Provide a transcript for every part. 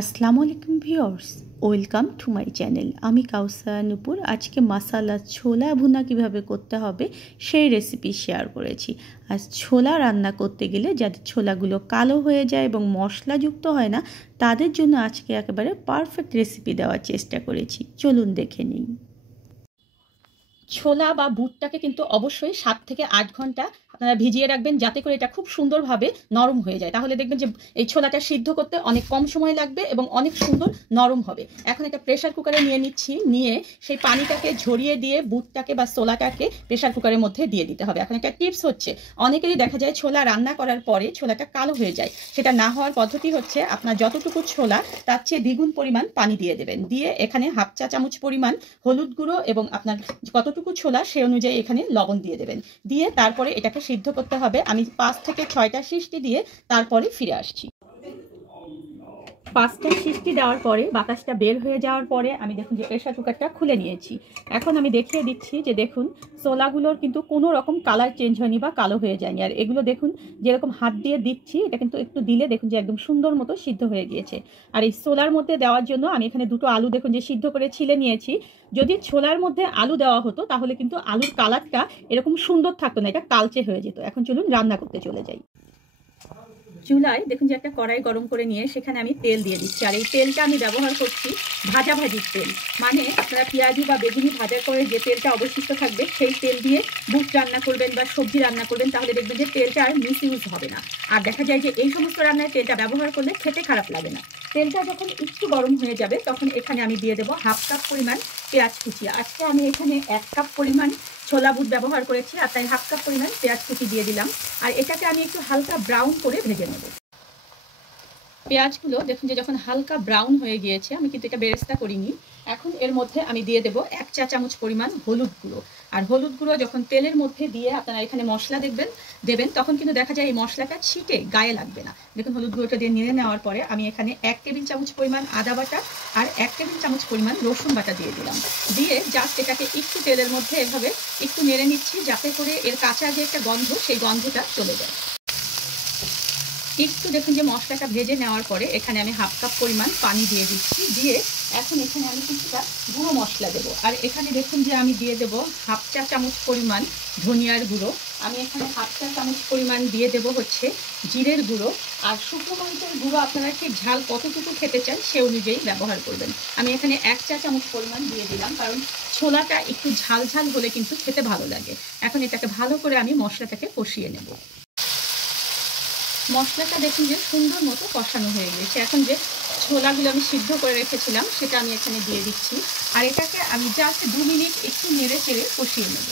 আসসালামু আলাইকুম viewers, welcome to my channel. আমি কাউসার নূপুর। আজকে মশালা ছোলা ভুনা কিভাবে করতে হবে সেই রেসিপি শেয়ার করেছি। আর ছোলা রান্না করতে গেলে যাদের ছোলাগুলো কালো হয়ে যায় এবং মশলাযুক্ত হয় না, তাদের জন্য আজকে একেবারে পারফেক্ট রেসিপি দেওয়ার চেষ্টা করেছি। চলুন দেখে নিই। ছোলা বা বুটটাকে কিন্তু অবশ্যই 7 থেকে 8 ঘন্টা আপনারা ভিজিয়ে রাখবেন, যাতে করে এটা খুব সুন্দরভাবে নরম হয়ে যায়। তাহলে দেখবেন যে এই ছোলাটা সিদ্ধ করতে অনেক কম সময় লাগবে এবং অনেক সুন্দর নরম হবে। এখন একটা প্রেশার কুকারে নিয়ে সেই পানিটাকে ঝরিয়ে দিয়ে বুটটাকে বা ছোলাটাকে প্রেশার কুকারের মধ্যে দিয়ে দিতে হবে। এখন একটা টিপস হচ্ছে, অনেকেরই দেখা যায় ছোলা রান্না করার পরে ছোলাটা কালো হয়ে যায়। সেটা না হওয়ার পদ্ধতি হচ্ছে, আপনার যতটুকু ছোলা তার চেয়ে দ্বিগুণ পরিমাণ পানি দিয়ে দেবেন। দিয়ে এখানে হাফ চা চামচ পরিমাণ হলুদ গুঁড়ো এবং আপনার কতটুকু ছোলা সে অনুযায়ী এখানে লবণ দিয়ে দেবেন। দিয়ে তারপরে এটাকে সিদ্ধ করতে হবে। আমি 5 থেকে 6টা সিটি দিয়ে তারপরে ফিরে আসছি। 5টা সিটি দেওয়ার পরে বাতাসটা বের হয়ে যাওয়ার পরে আমি দেখুন যে প্রেশার কুকারটা খুলে নিয়েছি। এখন আমি দেখিয়ে দিচ্ছি যে দেখুন ছোলাগুলোর কিন্তু কোনো রকম কালার চেঞ্জ হয়নি বা কালো হয়ে যায়নি। আর এগুলো দেখুন যেরকম হাত দিয়ে দিচ্ছি, এটা কিন্তু একটু দিলে দেখুন যে একদম সুন্দর মতো সিদ্ধ হয়ে গিয়েছে। আর এই ছোলার মধ্যে দেওয়ার জন্য আমি এখানে 2টো আলু দেখুন যে সিদ্ধ করে ছিলে নিয়েছি। যদি ছোলার মধ্যে আলু দেওয়া হতো তাহলে কিন্তু আলুর কালারটা এরকম সুন্দর থাকতো না, এটা কালচে হয়ে যেত। এখন চলুন রান্না করতে চলে যাই। চুলায় দেখুন যে একটা কড়াই গরম করে নিয়ে সেখানে আমি তেল দিয়ে দিচ্ছি। আর এই তেলটা আমি ব্যবহার করছি ভাজাভাজির তেল, মানে আপনারা পেঁয়াজু বা বেগুনি ভাজার পরে যে তেলটা অবশিষ্ট থাকবে সেই তেল দিয়ে বুট রান্না করবেন বা সবজি রান্না করবেন, তাহলে দেখবেন যে তেলটা আর মিস ইউজ হবে না। আর দেখা যায় যে এই সমস্ত রান্নায় তেলটা ব্যবহার করলে খেতে খারাপ লাগে না। তেলটা যখন একটু গরম হয়ে যাবে তখন এখানে আমি দিয়ে দেবো হাফ কাপ পরিমাণ পেঁয়াজ কুচি। আজকে আমি এখানে 1 কাপ পরিমাণ ছোলা বুট ব্যবহার করেছি, আর তাই হাফ কাপ পরিমাণ পেঁয়াজ কুচি দিয়ে দিলাম। আর এটাকে আমি একটু হালকা ব্রাউন করে ভেজে নেব। পেঁয়াজগুলো দেখুন যে যখন হালকা ব্রাউন হয়ে গিয়েছে, আমি কিন্তু এটা বেরেস্তা করিনি। এখন এর মধ্যে আমি দিয়ে দেবো 1 চা চামচ পরিমাণ হলুদ গুঁড়ো। আর হলুদ গুঁড়ো যখন তেলের মধ্যে দিয়ে আপনারা এখানে মশলা দেবেন তখন কিন্তু দেখা যায় এই মশলাটা ছিটে গায়ে লাগবে না। দেখুন হলুদ গুঁড়োটা দিয়ে নেড়ে নেওয়ার পরে আমি এখানে 1 টেবিল চামচ পরিমাণ আদা বাটা আর 1 টেবিল চামচ পরিমাণ রসুন বাটা দিয়ে দিলাম। দিয়ে জাস্ট এটাকে একটু তেলের মধ্যে এভাবে একটু নেড়ে নিচ্ছি, যাতে করে এর কাঁচা যে একটা গন্ধ, সেই গন্ধটা চলে যায়। একটু দেখুন যে মশলাটা ভেজে নেওয়ার পরে এখানে আমি হাফ কাপ পরিমাণ পানি দিয়ে দিচ্ছি। দিয়ে এখন এখানে আমি কিছুটা গুঁড়ো মশলা দেবো। আর এখানে দেখুন যে আমি দিয়ে দেবো হাফ চা চামচ পরিমাণ ধনিয়ার গুঁড়ো। আমি এখানে হাফ চা চামচ পরিমাণ দিয়ে দেবো হচ্ছে জিরের গুঁড়ো। আর শুকনো মরিচের গুঁড়ো আপনারা ঠিক ঝাল কতটুকু খেতে চান সে অনুযায়ী ব্যবহার করবেন। আমি এখানে 1 চা চামচ পরিমাণ দিয়ে দিলাম, কারণ ছোলাটা একটু ঝাল ঝাল হলে কিন্তু খেতে ভালো লাগে। এখন এটাকে ভালো করে আমি মশলাটাকে কষিয়ে নেব। মশলাটা দেখুন যে সুন্দর মতো কষানো হয়ে গেছে। এখন যে ছোলাগুলো আমি সিদ্ধ করে রেখেছিলাম সেটা আমি এখানে দিয়ে দিচ্ছি। আর এটাকে আমি জাস্ট 2 মিনিট একটু নেড়ে চেড়ে কষিয়ে নেব।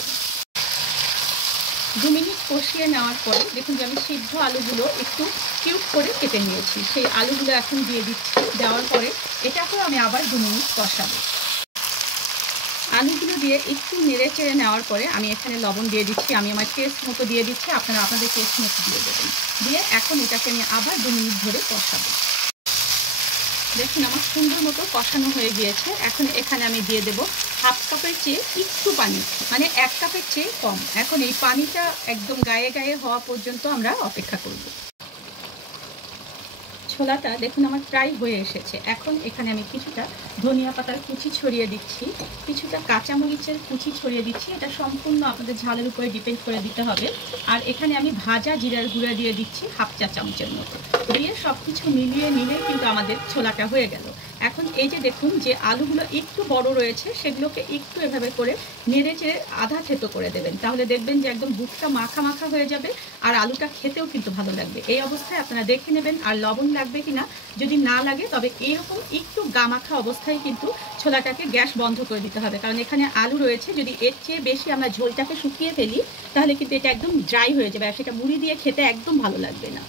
2 মিনিট কষিয়ে নেওয়ার পরে দেখুন যে আমি সিদ্ধ আলুগুলো একটু কিউব করে কেটে নিয়েছি, সেই আলুগুলো এখন দিয়ে দিচ্ছি। দেওয়ার পরে এটাকেও আমি আবার 2 মিনিট কষাবো। আলুগুলো দিয়ে একটু নেড়ে চেড়ে নেওয়ার পরে আমি এখানে লবণ দিয়ে দিচ্ছি। আমি আমার টেস্ট মতো দিয়ে দিচ্ছি, আপনারা আপনাদের টেস্ট মতো দিয়ে দেবেন। দিয়ে এখন এটাকে আমি আবার 2 মিনিট ধরে কষাবো। দেখুন আমার সুন্দর মতো কষানো হয়ে গিয়েছে। এখন এখানে আমি দিয়ে দেবো হাফ কাপের চেয়ে একটু পানি, মানে 1 কাপের চেয়ে কম। এখন এই পানিটা একদম গায়ে গায়ে হওয়া পর্যন্ত আমরা অপেক্ষা করব। ছোলাটা দেখুন আমার প্রায় হয়ে এসেছে। এখন এখানে আমি কিছুটা ধনিয়া পাতার কুচি ছড়িয়ে দিচ্ছি, কিছুটা কাঁচামরিচের কুচি ছড়িয়ে দিচ্ছি। এটা সম্পূর্ণ আপনাদের ঝালের উপরে ডিপেন্ড করে দিতে হবে। আর এখানে আমি ভাজা জিরার গুঁড়া দিয়ে দিচ্ছি হাফ চা চামচের মতো। দিয়ে সব কিছু মিলিয়ে নিলে কিন্তু আমাদের ছোলাটা হয়ে গেল। এখন এই যে দেখুন যে আলুগুলো একটু বড় রয়েছে, সেগুলোকে একটু এভাবে করে নেড়ে চেড়ে আধা থেতো করে দেবেন, তাহলে দেখবেন যে একদম বুটটা মাখা মাখা হয়ে যাবে। আর আলুটা খেতেও কিন্তু ভালো লাগবে। এই অবস্থায় আপনারা দেখে নেবেন আর লবণ লাগবে কিনা। যদি না লাগে তবে এরকম একটু গামাখা অবস্থায় কিন্তু ছোলাটাকে গ্যাস বন্ধ করে দিতে হবে, কারণ এখানে আলু রয়েছে। যদি এর চেয়ে বেশি আমরা ঝোলটাকে শুকিয়ে ফেলি তাহলে কিন্তু এটা একদম ড্রাই হয়ে যাবে, আর সেটা মুড়ি দিয়ে খেতে একদম ভালো লাগবে না।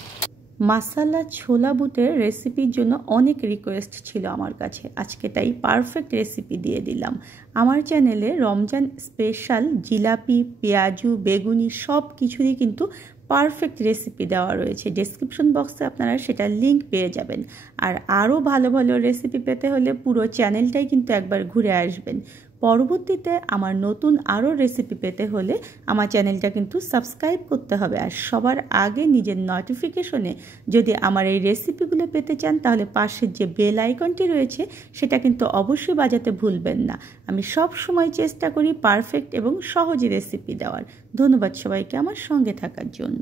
মাসালা ছোলা বুটের রেসিপির জন্য অনেক রিকোয়েস্ট ছিল আমার কাছে, আজকে তাই পারফেক্ট রেসিপি দিয়ে দিলাম। আমার চ্যানেলে রমজান স্পেশাল জিলাপি, পেঁয়াজু, বেগুনি সব কিছুরই কিন্তু পারফেক্ট রেসিপি দেওয়া রয়েছে। ডেসক্রিপশন বক্সে আপনারা সেটার লিঙ্ক পেয়ে যাবেন। আর আরও ভালো ভালো রেসিপি পেতে হলে পুরো চ্যানেলটাই কিন্তু একবার ঘুরে আসবেন। পরবর্তীতে আমার নতুন আরও রেসিপি পেতে হলে আমার চ্যানেলটা কিন্তু সাবস্ক্রাইব করতে হবে। আর সবার আগে নিজের নোটিফিকেশনে যদি আমার এই রেসিপিগুলো পেতে চান তাহলে পাশের যে বেল আইকনটি রয়েছে সেটা কিন্তু অবশ্যই বাজাতে ভুলবেন না। আমি সব সময় চেষ্টা করি পারফেক্ট এবং সহজ রেসিপি দেওয়ার। ধন্যবাদ সবাইকে আমার সঙ্গে থাকার জন্য।